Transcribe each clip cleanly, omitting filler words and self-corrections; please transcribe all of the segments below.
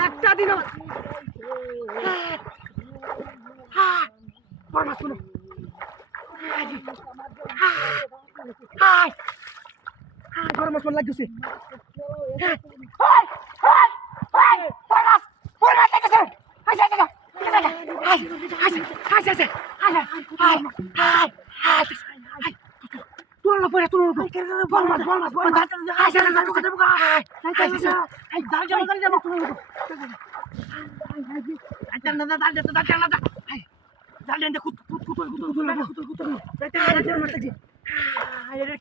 একটা দিনও বড় মাছ কোনো বড় মাছ লাগছে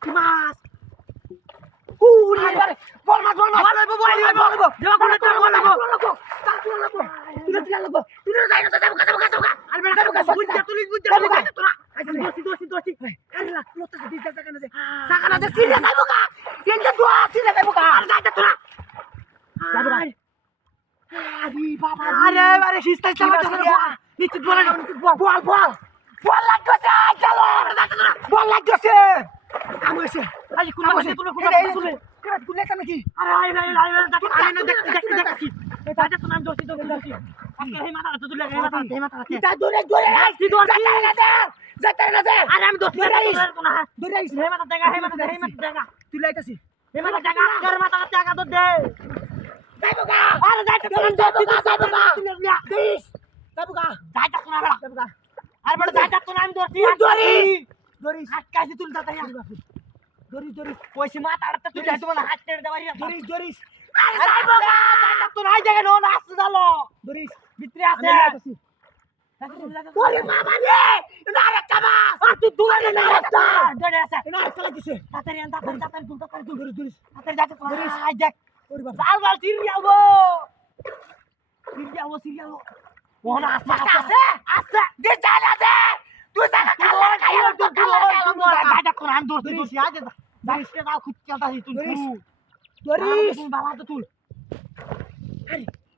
কি মাছ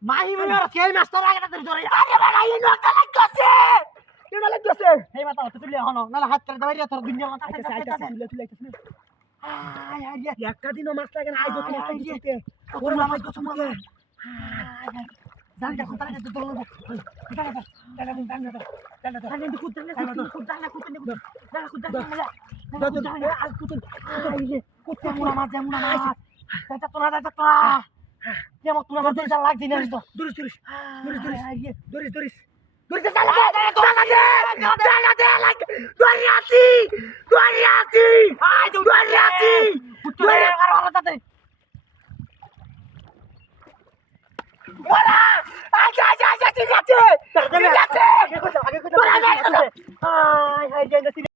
মাহি মনে আর সেই মাছটা লাগে না ধরে আরে বাবা এই নটা লাগছে কেন লাগছে এই মাথা হতে তুলে হনো না হাত করে দাঁড়িয়ে তোর দুনিয়া মাথা তুলে আয় আয় একটা দিনও মাছ লাগে না আজ তো মাছ দিতে ওর মাছ তো তোমাকে জান দেখো তাহলে তো দলব ঠিক আছে